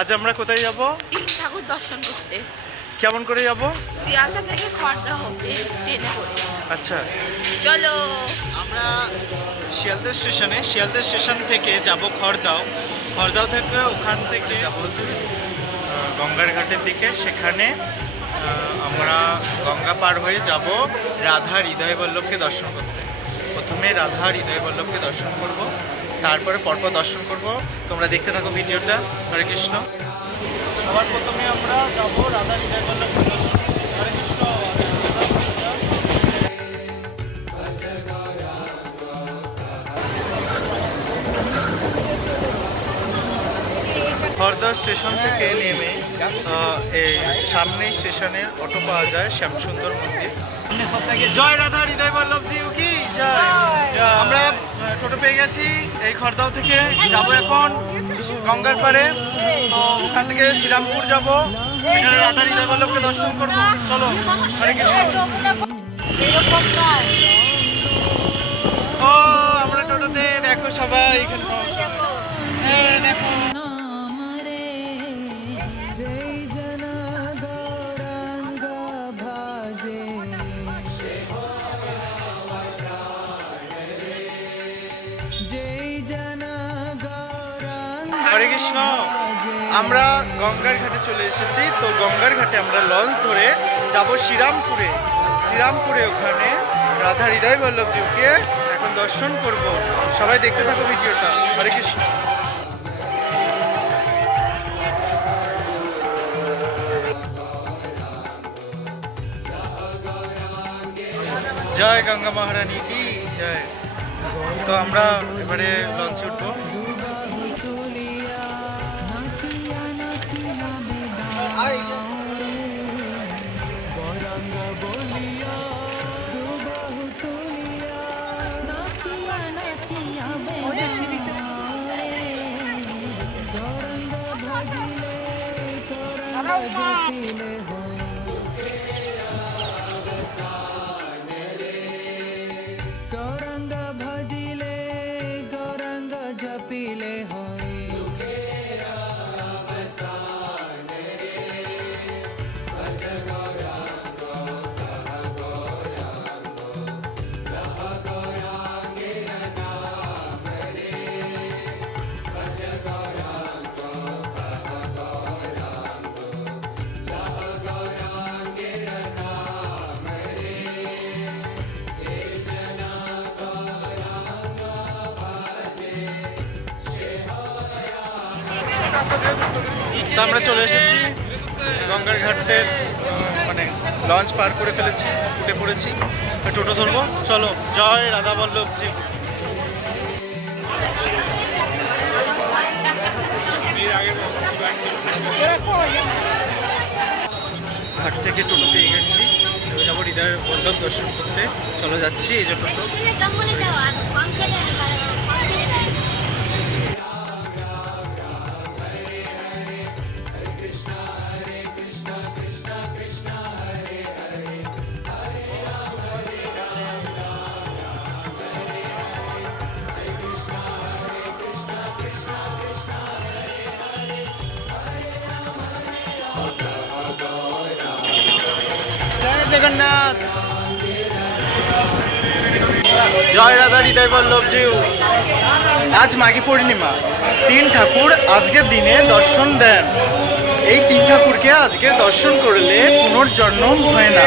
আজ আমরা কোথায় যাব? ঠাকুর দর্শন করতে। কেমন করে যাব? শিয়ালদা থেকে খড়দা হতে ট্রেনে করে। আচ্ছা চলো। আমরা শিয়ালদা স্টেশন থেকে যাব খড়দাও। খড়দাও থেকে ওখান থেকে যাব গঙ্গার ঘাটের দিকে। সেখানে আমরা গঙ্গা পার হয়ে যাব রাধা হৃদয় বল্লভকে দর্শন করতে। প্রথমে রাধা হৃদয় বল্লভকে দর্শন করব, তারপরে পরপর দর্শন করব। তোমরা দেখতে থাকো ভিডিওটা। হরে কৃষ্ণ। সবার প্রথমে আমরা যাব রাধা হৃদয় বল্লভকে দর্শন করতে। হরে কৃষ্ণ। খড়দা স্টেশন থেকে নেমে এই সামনেই স্টেশনের অটো পাওয়া যায় শ্যামসুন্দর মন্দির। জয় রাধা হৃদয় বল্লভজি কি জয়। আমরা টোটো পেয়ে গেছি এই খড়দাও থেকে। যাব এখন গঙ্গার পাড়ে। তো ওখান থেকে শ্রীরামপুর যাব, এখানে রাধা হৃদয় বল্লভকে দর্শন করবো। চলো। হরে কৃষ্ণ। ও আমরা টোটোতে দেখো সবাই এখানে দেখো। হরে কৃষ্ণ। আমরা গঙ্গার ঘাটে চলে এসেছি। তো গঙ্গার ঘাটে আমরা লঞ্চ ধরে যাব শ্রীরামপুরে। শ্রীরামপুরে ওখানে রাধা হৃদয় বল্লভজিকে এখন দর্শন করব। সবাই দেখতে থাকো ভিডিওটা। হরে কৃষ্ণ। জয় গঙ্গা মহারানী কি জয়। তো আমরা এবারে লঞ্চে উঠবো। তো আমরা চলে এসেছি গঙ্গার ঘাটের, মানে লঞ্চ পার করে ফেলেছি, উঠে পড়েছি। টোটো ধরবো। চলো। জয় রাধা বল্লভজি। ঘাট থেকে টোটো পেয়ে গেছি। যাবো হৃদয় বল্লভ দর্শন করতে। চলো যাচ্ছি। এই যে টোটো। জগন্নাথ। জয় রাধা হৃদয় বল্লভজি। আজ মাঘী পূর্ণিমা। 3 ঠাকুর আজকের দিনে দর্শন দেন। এই 3 ঠাকুরকে আজকে দর্শন করলে পুনর্জন্ম হয় না।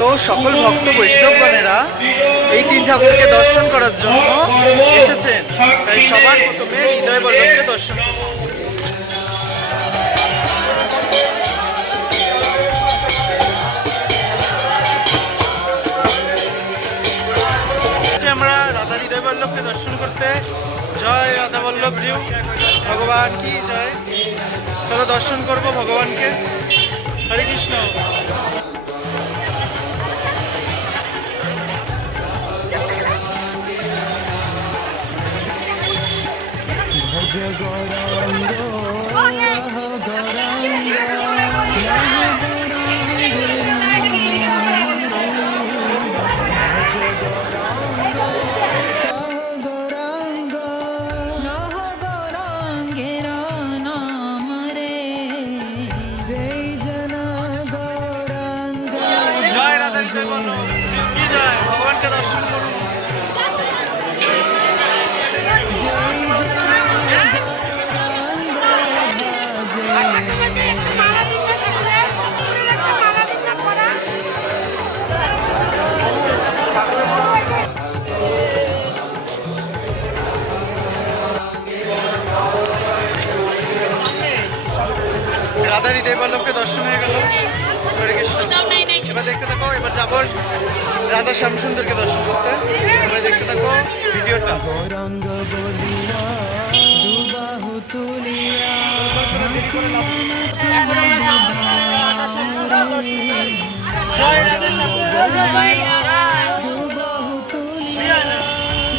তো সকল ভক্ত বৈষ্ণবগণেরা এই 3 ঠাকুরকে দর্শন করার জন্য এসেছেন। তাই সবার প্রথমে হৃদয় বল্লভকে দর্শন করুন। আমরা রাধা হৃদয় বল্লভকে দর্শন করতে। জয় রাধা বল্লভজি ভগবান কি জয়। চলো দর্শন করবো ভগবানকে। হরে কৃষ্ণ। ভজ গৌরাঙ্গ যাবো রাধা শ্যামসুন্দরকে দর্শন করতে। সবাই দেখতে থাকো ভিডিওটা। গৌরাঙ্গ বলিয়া দুবাহু তুলিয়া জয় রাধা শ্যামসুন্দর। দুবাহু তুলিয়া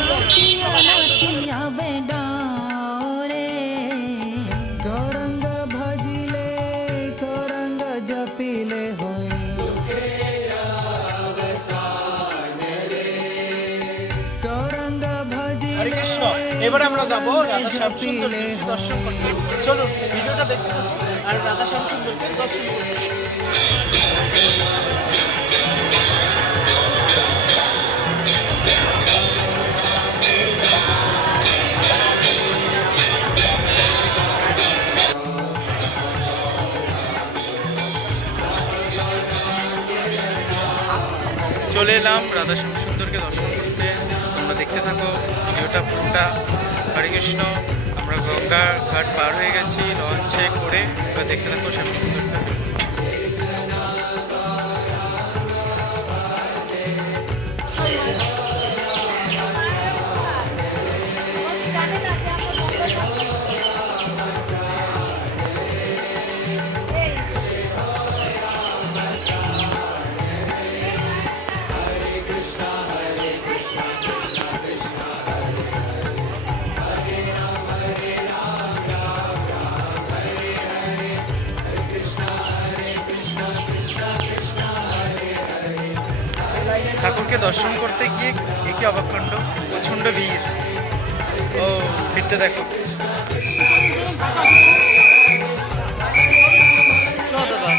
নাচিয়া নাচিয়া বেডারে গৌরাঙ্গ ভজিলে গৌরাঙ্গ জপিলে হয় গৌরাঙ্গ ভজিলে হরে কৃষ্ণ। এবারে আমরা যাবো রাধা শ্যামসুন্দরকে দর্শন করতে। চলুন ভিডিওটা দেখতে থাকো আর রাধা শ্যামসুন্দরকে দর্শন করতে। চলে এলাম রাধা শ্যামসুন্দরকে দর্শন করতে। তোমরা দেখতে থাকো ভিডিওটা পুরোটা। হরে কৃষ্ণ। আমরা গঙ্গা ঘাট পার হয়ে গেছি লঞ্চে করে। এবার দেখতে থাকো শ্যামসুন্দরটা। ঠাকুরকে দর্শন করতে গিয়ে একই অবাককাণ্ড, প্রচণ্ড ভিড়। ও ভিড়টা দেখো। দাদা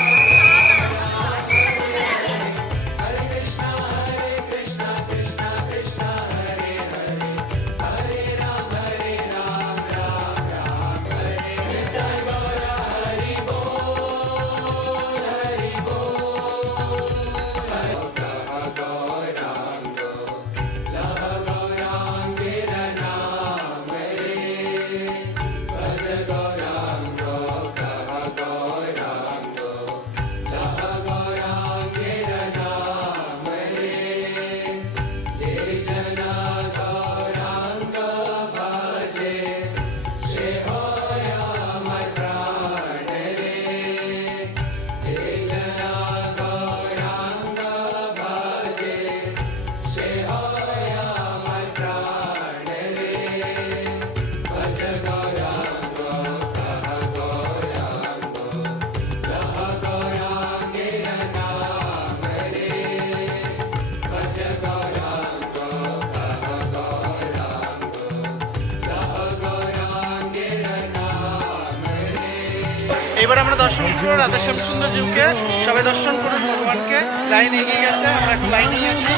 এবার আমরা দর্শন করবো রাধা শ্যামসুন্দর জিউকে। সবাই দর্শন করুন ভগবানকে। লাইন এগিয়ে গেছে, আমরা এখন লাইনেই আছি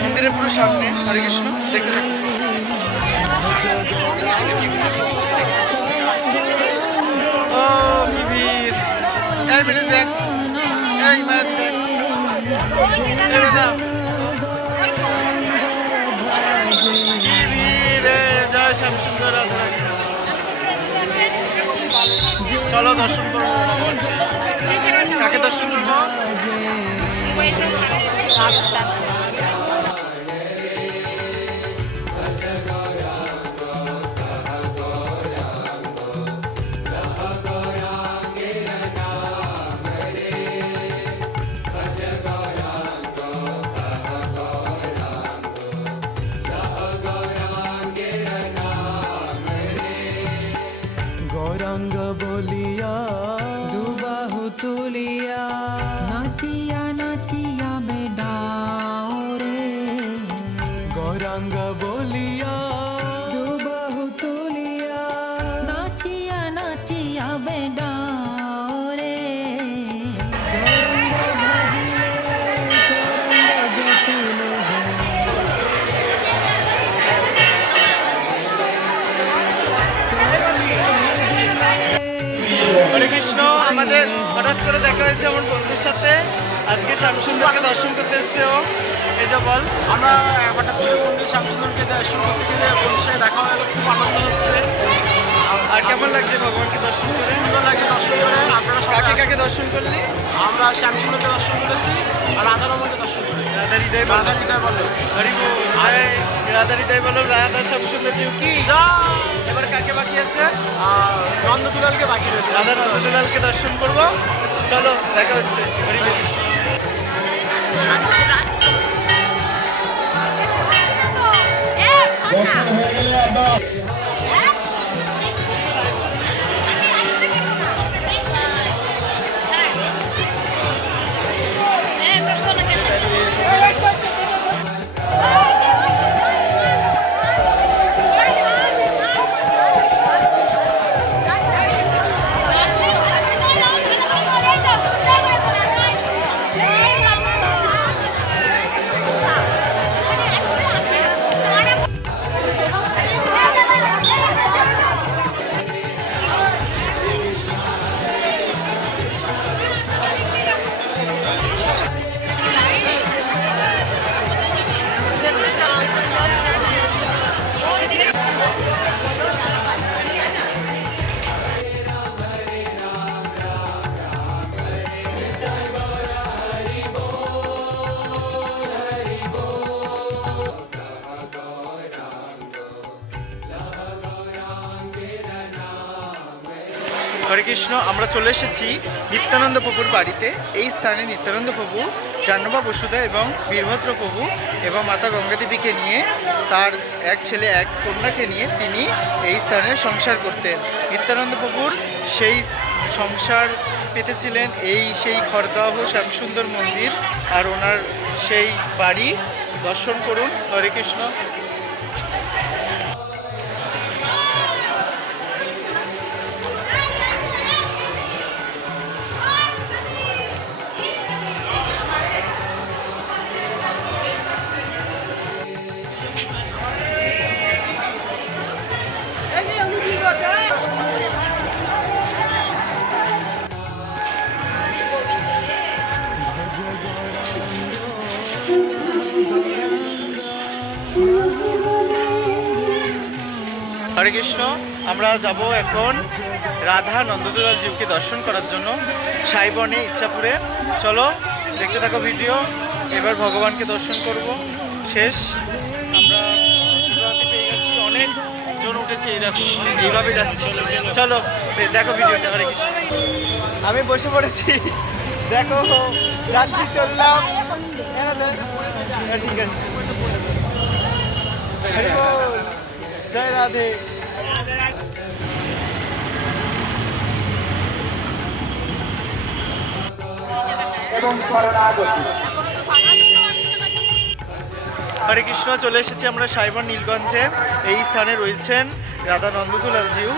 মন্দিরের পুরো সামনে। হরে কৃষ্ণ। দেখতে থাকুন। ও কি ভিড়! এই ভিড়ে দেখ, এই মায়ের দেখ, এই যা। কি ভিড় রে! জয় শ্যামসুন্দর রাধা। চলো দর্শন করবো। কাকে দর্শন করবো? গৌরাঙ্গ বলিয়া দুবাহু তুলিয়া নাচিয়া নাচিয়া বেডারে গৌরাঙ্গ বলিয়া দুবাহু তুলিয়া নাচিয়া নাচিয়া বেডারে গৌরাঙ্গ ভজিলে গৌরাঙ্গ জপিলে হরে কৃষ্ণ। আমাদের হঠাৎ করে দেখা হয়েছে আমার বন্ধুর সাথে। আজকে শ্যামসুন্দরকে দর্শন করতে এসছে ও। এই যে বল। আমরা হঠাৎ করে বন্ধু শ্যামসুন্দরকে দর্শন করতে গেলে বন্ধুর সাথে দেখা হলো, খুব আনন্দ হচ্ছে। আর কেমন লাগছে ভগবানকে দর্শন করে? সুন্দর লাগে দর্শন করে। আপনারা কাকে কাকে দর্শন করলি? আমরা শ্যামসুন্দরকে দর্শন করেছি আর রাধারমণকে দর্শন করেছি। রাধা হৃদয় বলো, হরি বল, জয় রাধা হৃদয় বলো, রাধা শ্যাম সুন্দর জিউ কি। এবার কাকে বাকি আছে? নন্দদুলালকে বাকি রয়েছে। রাধা নন্দদুলালকে দর্শন করবো। চলো দেখা হচ্ছে। হরি বল। হরে কৃষ্ণ। আমরা চলে এসেছি নিত্যানন্দ প্রভুর বাড়িতে। এই স্থানে নিত্যানন্দ প্রভু জাহ্নবা বসুদেব এবং বীরভদ্র প্রভু এবং মাতা গঙ্গা দেবীকে নিয়ে, তার এক ছেলে এক কন্যাকে নিয়ে তিনি এই স্থানে সংসার করতেন। নিত্যানন্দ প্রভুর সেই সংসার পেতেছিলেন সেই খড়দাহ শ্যামসুন্দর মন্দির আর ওনার সেই বাড়ি দর্শন করুন। হরে কৃষ্ণ। হরে কৃষ্ণ। আমরা যাব এখন রাধা নন্দদুলাল জিউকে দর্শন করার জন্য সাইবনে ইচ্ছাপুরে। চলো দেখতে থাকো ভিডিও। এবার ভগবানকে দর্শন করব। শেষ আমরা পেয়ে গেছি, অনেক জন উঠেছে, এইভাবে যাচ্ছি। চলো দেখো ভিডিওটা। হরে কৃষ্ণ। আমি বসে পড়েছি, দেখো যাচ্ছি, চললাম। ঠিক আছে। হরি বল, জয় রাধে। হরে কৃষ্ণ। চলে এসেছি আমরা সাইবন নীলগঞ্জে। এই স্থানে রয়েছেন রাধা নন্দদুলাল জিউ।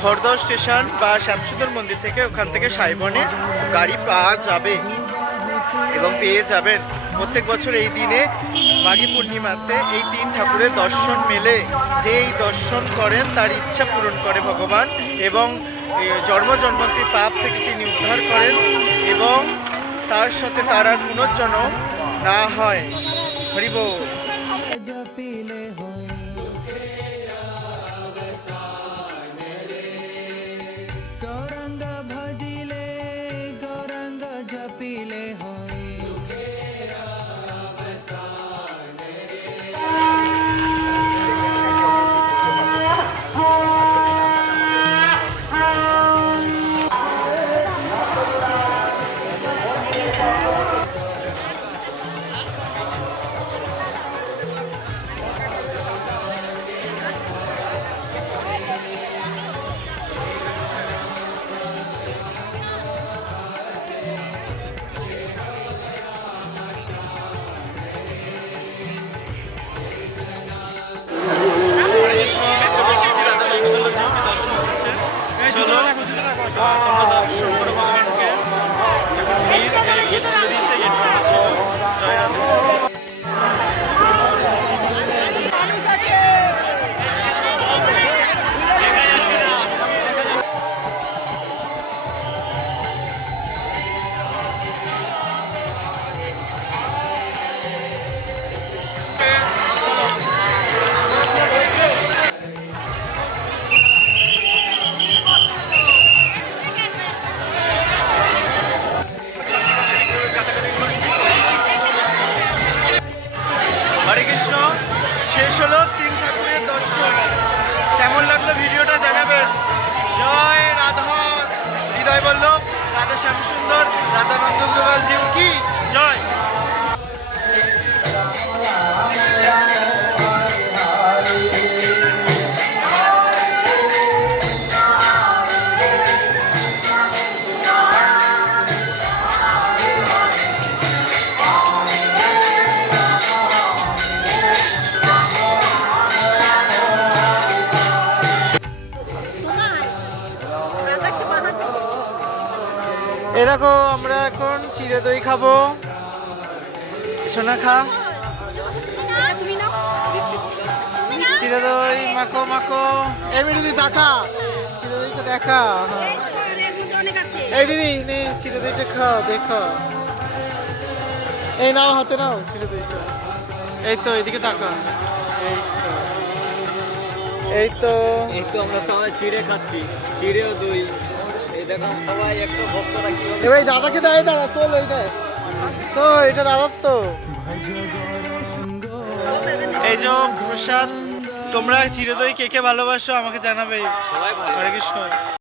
খড়দহ স্টেশন বা শ্যামসুন্দর মন্দির থেকে, ওখান থেকে সাইবনে গাড়ি পাওয়া যাবে এবং পেয়ে যাবেন। প্রত্যেক বছর এই দিনে মাঘী পূর্ণিমাতে এই তিন ঠাকুরের দর্শন মেলে। যে এই দর্শন করেন তার ইচ্ছা পূরণ করে ভগবান এবং জন্ম জন্মান্তির পাপ থেকে তিনি উদ্ধার করেন এবং তার সাথে তার আর পুনর্জন্ম না হয়। হরি বল। জপিলে হয় গৌরাঙ্গ ভজিলে, গৌরাঙ্গ জপিলে হয়। তোমরা দর্শন করো ভগবানকে। জয় রাধে। শেষ হলো 3 ঠাকুরের দর্শন। কেমন লাগলো ভিডিওটা জানাবেন। জয় রাধা, হৃদয় বল্লভ, রাধা শ্যামসুন্দর, রাধা নন্দগোপাল জিউ কি জয়। এই দেখো আমরা এখন চিড়ে দই খাবো। সোনা খা চিড়ে দই, মাখো মাখো। এই দিদি দেখা চিড়ে দইটা দেখা। হ্যাঁ। এই দিদি নে চিড়ে দইটা খাও, দেখো। এই নাও, হাতে নাও চিড়ে দইটা। এই তো এদিকে তাকা। এই তো এই তো এই তো আমরা সবাই চিড়ে খাচ্ছি, চিড়ে ও দই। এই দেখো সবাই 100 ভক্তরা কিভাবে। এবার এই দাদাকে দেয়, দাদা তোল, ওই দেয় তো, এটা দাদার তো। এই যে প্রসাদ। তোমরা চিড়ে দই কে কে ভালোবাসো আমাকে জানাবে। সবাই ভালো। হরে কৃষ্ণ।